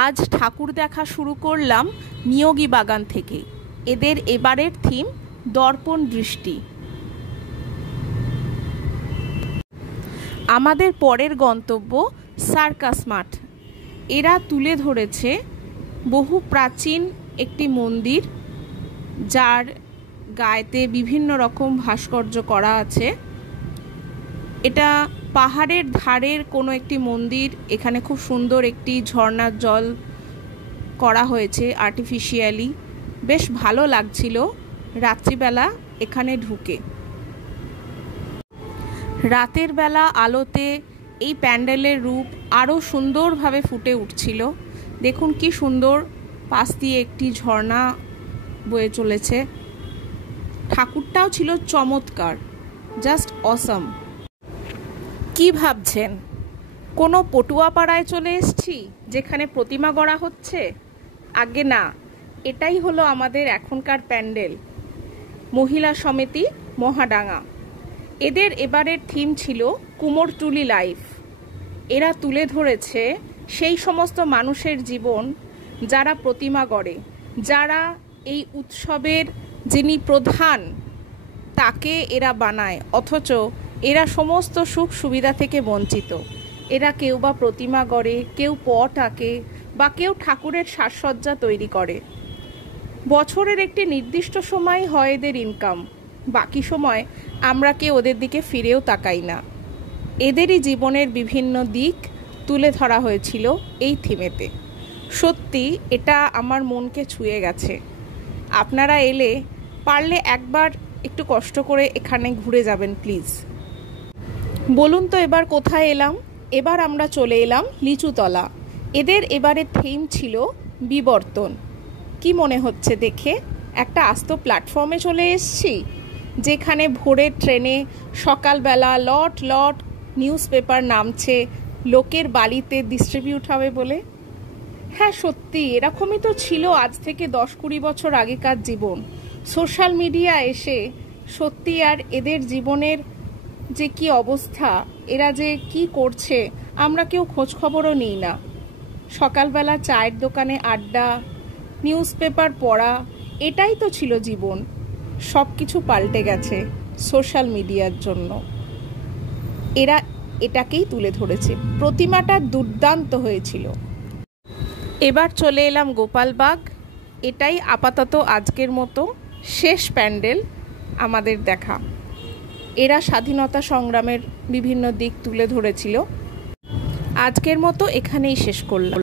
আজ ঠাকুর দেখা শুরু করলাম নিয়োগী বাগান থেকে। এদের এবারের থিম দর্পণ দৃষ্টি। আমাদের পরের গন্তব্য সার্কাস মাঠ। এরা তুলে ধরেছে বহু প্রাচীন একটি মন্দির, যার গায়েতে বিভিন্ন রকম ভাস্কর্য করা আছে। এটা পাহাড়ের ধারের কোনো একটি মন্দির। এখানে খুব সুন্দর একটি ঝর্ণার জল করা হয়েছে আর্টিফিশিয়ালি। বেশ ভালো লাগছিল রাত্রিবেলা এখানে ঢুকে। রাতের বেলা আলোতে এই প্যান্ডেলের রূপ আরও সুন্দরভাবে ফুটে উঠছিল। দেখুন কি সুন্দর, পাশ দিয়ে একটি ঝর্ণা বয়ে চলেছে। ঠাকুরটাও ছিল চমৎকার, জাস্ট অসাম। কি ভাবছেন, কোনো পটুয়াপাড়ায় চলে এসেছি যেখানে প্রতিমা গড়া হচ্ছে? আগে না, এটাই হলো আমাদের এখনকার প্যান্ডেল, মহিলা সমিতি মহাডাঙ্গা। এদের এবারের থিম ছিল কুমোরটুলি লাইফ। এরা তুলে ধরেছে সেই সমস্ত মানুষের জীবন যারা প্রতিমা গড়ে, যারা এই উৎসবের যিনি প্রধান তাকে এরা বানায়, অথচ এরা সমস্ত সুখ সুবিধা থেকে বঞ্চিত। এরা কেউ বা প্রতিমা গড়ে, কেউ পট আঁকে, বা কেউ ঠাকুরের সাজসজ্জা তৈরি করে। বছরের একটি নির্দিষ্ট সময় হয় এদের ইনকাম, বাকি সময় আমরা কেউ ওদের দিকে ফিরেও তাকাই না। এদেরই জীবনের বিভিন্ন দিক তুলে ধরা হয়েছিল এই থিমেতে। সত্যি এটা আমার মনকে ছুঁয়ে গেছে। আপনারা এলে পারলে একবার একটু কষ্ট করে এখানে ঘুরে যাবেন প্লিজ। বলুন তো এবার কোথায় এলাম? এবার আমরা চলে এলাম লিচুতলা। এদের এবারে থিম ছিল বিবর্তন। কি মনে হচ্ছে দেখে? একটা আস্ত প্ল্যাটফর্মে চলে এসেছি, যেখানে ভোরের ট্রেনে সকালবেলা লট লট নিউজ পেপার নামছে লোকের বাড়িতে ডিস্ট্রিবিউট হবে বলে। হ্যাঁ, সত্যি এরকমই তো ছিল আজ থেকে 10-20 বছর আগেকার জীবন। সোশ্যাল মিডিয়া এসে সত্যি আর এদের জীবনের যে কি অবস্থা, এরা যে কি করছে আমরা কেউ খোঁজ খবরও নিই না। সকালবেলা চায়ের দোকানে আড্ডা, নিউজ পেপার পড়া, এটাই তো ছিল জীবন। সব কিছু পাল্টে গেছে সোশ্যাল মিডিয়ার জন্য। এরা এটাকেই তুলে ধরেছে। প্রতিমাটা দুর্দান্ত হয়েছিল। এবার চলে এলাম গোপালবাগ। এটাই আপাতত আজকের মতো শেষ প্যান্ডেল আমাদের দেখা। এরা স্বাধীনতা সংগ্রামের বিভিন্ন দিক তুলে ধরেছিল। আজকের মতো এখানেই শেষ করলাম।